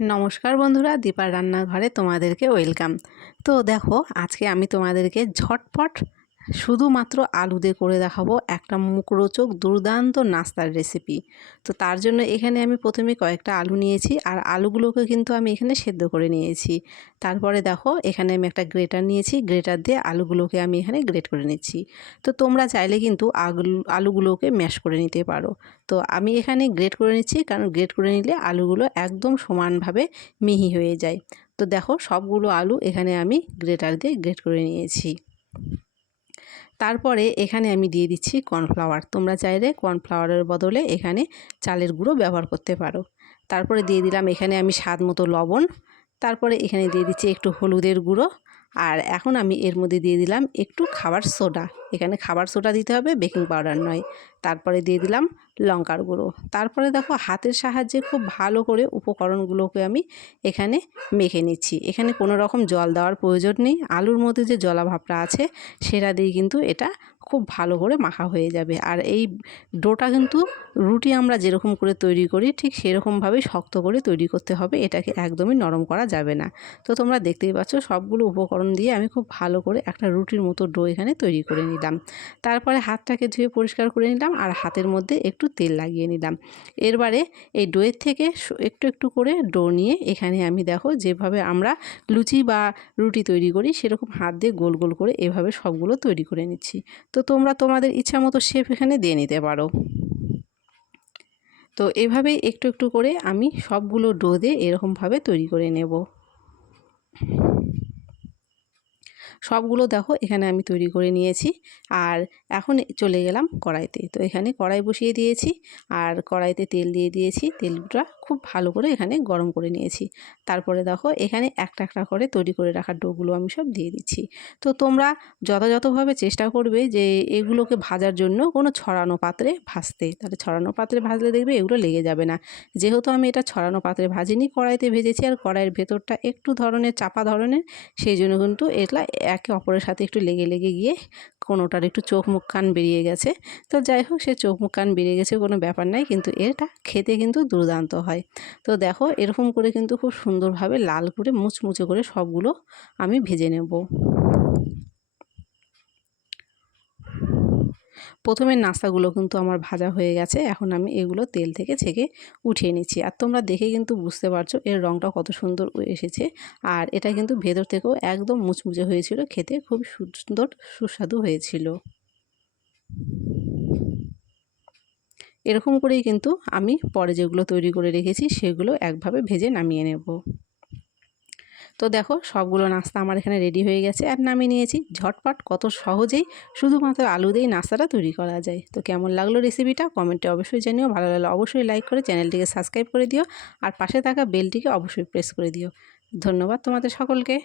নমস্কার বন্ধুরা, দীপার রান্নাঘরে তোমাদেরকে ওয়েলকাম। তো দেখো, আজকে আমি তোমাদেরকে ঝটপট শুধুমাত্র আলু দিয়ে করে দেখাবো একটা মুখরোচক দুর্দান্ত নাস্তার রেসিপি। তো তার জন্য এখানে আমি প্রথমে কয়েকটা আলু নিয়েছি, আর আলুগুলোকে কিন্তু আমি এখানে সেদ্ধ করে নিয়েছি। তারপরে দেখো, এখানে আমি একটা গ্রেটার নিয়েছি, গ্রেটার দিয়ে আলুগুলোকে আমি এখানে গ্রেট করে নিচ্ছি। তো তোমরা চাইলে কিন্তু আলুগুলোকে ম্যাশ করে নিতে পারো। তো আমি এখানে গ্রেট করে নিচ্ছি, কারণ গ্রেট করে নিলে আলুগুলো একদম সমানভাবে মিহি হয়ে যায়। তো দেখো, সবগুলো আলু এখানে আমি গ্রেটার দিয়ে গ্রেট করে নিয়েছি। তারপরে এখানে আমি দিয়ে দিচ্ছি কর্নফ্লাওয়ার। তোমরা চাইলে কর্নফ্লাওয়ারের বদলে এখানে চালের গুঁড়ো ব্যবহার করতে পারো। তারপরে দিয়ে দিলাম এখানে আমি স্বাদ মতো লবণ। তারপরে এখানে দিয়ে দিচ্ছি একটু হলুদের গুঁড়ো। আর এখন আমি এর মধ্যে দিয়ে দিলাম একটু খাবার সোডা। এখানে খাবার সোডা দিতে হবে, বেকিং পাউডার নয়। তারপরে দিয়ে দিলাম লঙ্কার গুঁড়ো। তারপরে দেখো, হাতের সাহায্যে খুব ভালো করে উপকরণগুলোকে আমি এখানে মেখে নিচ্ছি। এখানে কোনো রকম জল দেওয়ার প্রয়োজন নেই। আলুর মধ্যে যে জলাভাবটা আছে সেটা দিয়ে কিন্তু এটা খুব ভালো করে মাখা হয়ে যাবে। আর এই ডোটা কিন্তু রুটি আমরা যেরকম করে তৈরি করি ঠিক সেরকমভাবেই শক্ত করে তৈরি করতে হবে, এটাকে একদমই নরম করা যাবে না। তো তোমরা দেখতেই পাচ্ছ, সবগুলো উপকরণ দিয়ে আমি খুব ভালো করে একটা রুটির মতো ডো এখানে তৈরি করে নিলাম। তারপরে হাতটাকে ধুয়ে পরিষ্কার করে নিলাম, আর হাতের মধ্যে একটু তেল লাগিয়ে নিলাম। এরবারে এই ডোয়ের থেকে একটু একটু করে ডো নিয়ে এখানে আমি দেখো, যেভাবে আমরা লুচি বা রুটি তৈরি করি সেরকম হাত দিয়ে গোল গোল করে এভাবে সবগুলো তৈরি করে নিচ্ছি। তো তোমরা তোমাদের ইচ্ছা মতো শেপ এখানে দিয়ে নিতে পারো। তো এভাবেই একটু একটু করে আমি সবগুলো ডো দিয়ে এরকমভাবে তৈরি করে নেব। সবগুলো দেখো এখানে আমি তৈরি করে নিয়েছি। আর এখন চলে গেলাম কড়াইতে। তো এখানে কড়াই বসিয়ে দিয়েছি, আর কড়াইতে তেল দিয়ে দিয়েছি। তেলটা খুব ভালো করে এখানে গরম করে নিয়েছি। তারপরে দেখো, এখানে একটা একটা করে তৈরি করে রাখা ডোগুলো আমি সব দিয়ে দিচ্ছি। তো তোমরা যথাযথভাবে চেষ্টা করবে যে এগুলোকে ভাজার জন্য কোনো ছড়ানো পাত্রে ভাজতে, তাহলে ছড়ানো পাত্রে ভাজলে দেখবে এগুলো লেগে যাবে না। যেহেতু আমি এটা ছড়ানো পাত্রে ভাজিনি, কড়াইতে ভেজেছি, আর কড়াইয়ের ভেতরটা একটু ধরনের চাপা ধরনের, সেই জন্য কিন্তু এটা একে অপরের সাথে একটু লেগে লেগে গিয়ে কোনোটার একটু চোখ মুখ কান বেরিয়ে গেছে। তো যাই হোক, সে চোখ মুখ কান বেরিয়ে গেছে কোনো ব্যাপার নাই, কিন্তু এটা খেতে কিন্তু দুর্দান্ত হয়। তো দেখো, এরকম করে কিন্তু খুব সুন্দরভাবে লাল করে মুচমুচে করে সবগুলো আমি ভেজে নেব। প্রথমে নাস্তাগুলো কিন্তু আমার ভাজা হয়ে গেছে। এখন আমি এগুলো তেল থেকে ছেঁকে উঠিয়ে নিচ্ছি। আর তোমরা দেখে কিন্তু বুঝতে পারছো এর রঙটা কত সুন্দর এসেছে। আর এটা কিন্তু ভেতর থেকেও একদম মুচমুচে হয়েছিল, খেতে খুব সুন্দর সুস্বাদু হয়েছিল। এরকম করেই কিন্তু আমি পরে যেগুলো তৈরি করে রেখেছি সেগুলো একভাবে ভেজে নামিয়ে নেব। তো দেখো, সবগুলো নাস্তা আমার এখানে রেডি হয়ে গেছে আর নামিয়ে নিয়েছি। ঝটপট কত সহজেই শুধুমাত্র আলু দিয়েই নাস্তাটা তৈরি করা যায়। তো কেমন লাগলো রেসিপিটা কমেন্টে অবশ্যই জানিও। ভালো লাগলে অবশ্যই লাইক করে চ্যানেলটিকে সাবস্ক্রাইব করে দিও, আর পাশে থাকা বেলটিকে অবশ্যই প্রেস করে দিও। ধন্যবাদ তোমাদের সকলকে।